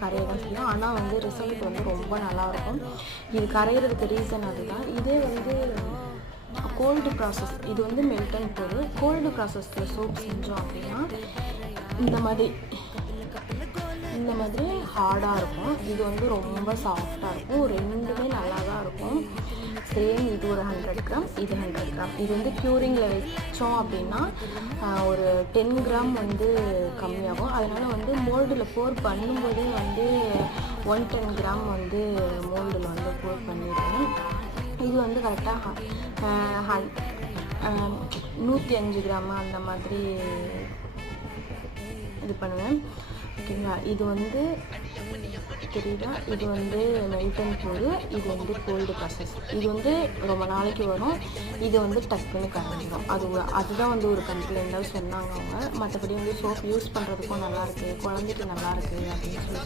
கரைய தான் செய்யும். ஆனால் வந்து ரிசல்ட் வந்து ரொம்ப நல்லாயிருக்கும். இது கரையிறதுக்கு ரீசன் அதுதான். இதே வந்து கோல்டு ப்ராசஸ், இது வந்து மெல்ட் அண்ட் பொருள். கோல்டு ப்ராசஸில் சோப் செஞ்சோம் அப்படின்னா இந்த மாதிரி ஹார்டாக இருக்கும். இது வந்து ரொம்ப சாஃப்டாக இருக்கும். ரெண்டுமே நல்லா தான் இருக்கும். சேம் இது ஒரு 100 கிராம், இது 100 கிராம். இது வந்து க்யூரிங்கில் வச்சோம் அப்படின்னா ஒரு 10 கிராம் வந்து கம்மியாகும். அதனால் வந்து மோல்டில் போர் பண்ணும்போதே வந்து 110 கிராம் வந்து மோல்டில் வந்து போர் பண்ணிடுவேன். இது வந்து கரெக்டாக 105 கிராம் அந்த மாதிரி இது பண்ணுவேன். ஓகேங்களா? இது வந்து தெரியுதா, இது வந்து மெல்ட் அண்ட் பொருள். இது வந்து கோல்டு ப்ராசஸ். இது வந்து ரொம்ப நாளைக்கு வரும். இது வந்து டக்குன்னு கரைஞ்சிடும். அதுதான் வந்து ஒரு கம்ப்ளைண்ட்டாக சொன்னாங்க அவங்க. மற்றபடி வந்து சோப் யூஸ் பண்ணுறதுக்கும் நல்லாயிருக்கு, குழந்தைக்கு நல்லாயிருக்கு அப்படின்னு சொல்லி